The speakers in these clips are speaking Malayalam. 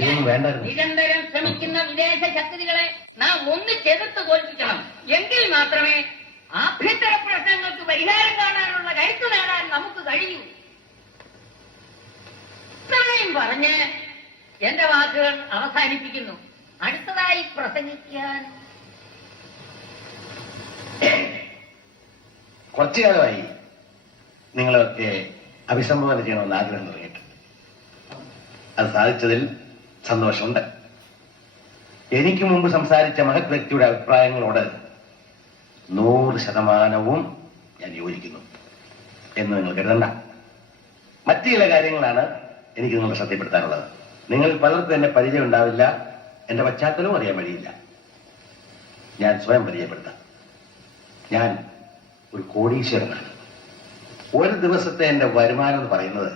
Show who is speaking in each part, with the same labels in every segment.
Speaker 1: നിരന്തരം ശ്രമിക്കുന്ന വിദേശ ശക്തികളെ നാം ഒന്നിച്ചെതിർത്ത് തോൽപ്പിക്കണം. എങ്കിൽ മാത്രമേ ആഭ്യന്തര പ്രശ്നങ്ങൾക്ക് പരിഹാരം കാണാനുള്ള കരുത്ത് നേടാൻ നമുക്ക് കഴിയൂ. ഇത്രയും പറഞ്ഞ് എന്റെ വാക്കുകൾ അവസാനിപ്പിക്കുന്നു. അടുത്തതായി പ്രസംഗിക്കാൻ.
Speaker 2: കുറച്ചു കാലമായി നിങ്ങളൊക്കെ അഭിസംബോധന ചെയ്യണമെന്ന് ആഗ്രഹം തുടങ്ങിയിട്ടുണ്ട്. അത് സാധിച്ചതിൽ സന്തോഷമുണ്ട്. എനിക്ക് മുമ്പ് സംസാരിച്ച മഹത് വ്യക്തിയുടെ അഭിപ്രായങ്ങളോട് നൂറ് ശതമാനവും ഞാൻ യോജിക്കുന്നു എന്ന് നിങ്ങൾ കരുതണ്ട. മറ്റു ചില കാര്യങ്ങളാണ് എനിക്ക് നിങ്ങളെ ശ്രദ്ധപ്പെടുത്താനുള്ളത് നിങ്ങൾ പലർക്കും എന്നെ പരിചയം ഉണ്ടാവില്ല. എന്റെ പശ്ചാത്തലവും അറിയാൻ വഴിയില്ല. ഞാൻ സ്വയം പരിചയപ്പെടുത്താം. ഞാൻ ഒരു കോടീശ്വരനാണ്. ഒരു ദിവസത്തെ എന്റെ വരുമാനം എന്ന് പറയുന്നത്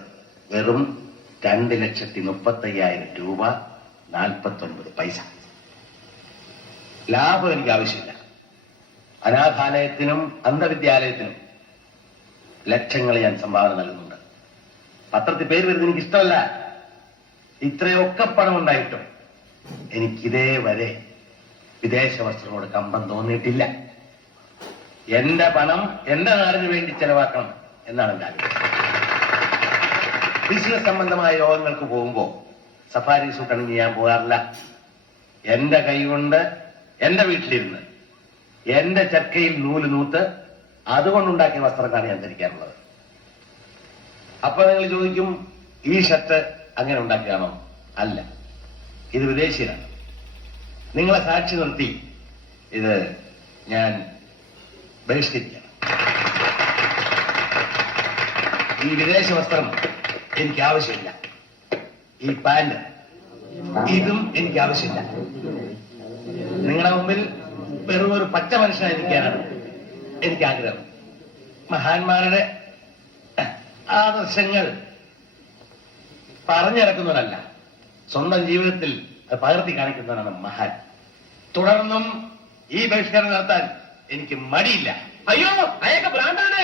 Speaker 2: വെറും രണ്ട് ലക്ഷത്തി മുപ്പത്തയ്യായിരം രൂപ നാൽപ്പത്തി ഒൻപത് പൈസ. ലാഭം എനിക്ക് ആവശ്യമില്ല. അനാഥാലയത്തിനും അന്ധവിദ്യാലയത്തിനും ലക്ഷങ്ങൾ ഞാൻ സംഭാവന നൽകുന്നുണ്ട്. പത്രത്തിൽ പേര് വരുന്നത് എനിക്ക് ഇഷ്ടമല്ല. ഇത്രയൊക്കെ പണം ഉണ്ടായിട്ടും എനിക്കിതേ വരെ വിദേശ വസ്ത്രങ്ങളോട് കമ്പം തോന്നിയിട്ടില്ല. എന്റെ പണം എന്റെ നാടിന് വേണ്ടി ചെലവാക്കണം എന്നാണ് എന്റെ ആഗ്രഹം. ബിസിനസ് സംബന്ധമായ യോഗങ്ങൾക്ക് പോകുമ്പോ സഫാരി സൂട്ട് അണിഞ്ഞ് ഞാൻ പോകാറില്ല. എന്റെ കൈകൊണ്ട് എന്റെ വീട്ടിലിരുന്ന് എന്റെ ചക്കയിൽ നൂൽ നൂത്ത് അതുകൊണ്ടുണ്ടാക്കിയ വസ്ത്രങ്ങളാണ് ഞാൻ ധരിക്കാറുള്ളത്. അപ്പൊ നിങ്ങൾ ചോദിക്കും ഈ ഷർട്ട് അങ്ങനെ ഉണ്ടാക്കിയാണോ അല്ല. ഇത് വിദേശീയനാണ് നിങ്ങളെ സാക്ഷി നിർത്തി ഇത് ഞാൻ ബഹിഷ്കരിക്കണം ഈ വിദേശ വസ്ത്രം എനിക്ക് ആവശ്യമില്ല ഈ പാന്റ്. ഇതും എനിക്ക് ആവശ്യമില്ല നിങ്ങളുടെ മുമ്പിൽ വെറും ഒരു പച്ച മനുഷ്യനായിരിക്കാനാണ് എനിക്ക് ആഗ്രഹം മഹാന്മാരുടെ ആദർശങ്ങൾ പറഞ്ഞിറക്കുന്നവരല്ല. സ്വന്തം ജീവിതത്തിൽ അത് പകർത്തി കാണിക്കുന്നവരാണ് മഹാൻ. തുടർന്നും ഈ ബഹിഷ്കരണം നടത്താൻ എനിക്ക് മടിയില്ല. അയ്യോ അയൊക്കെ ഭ്രാന്താണ്.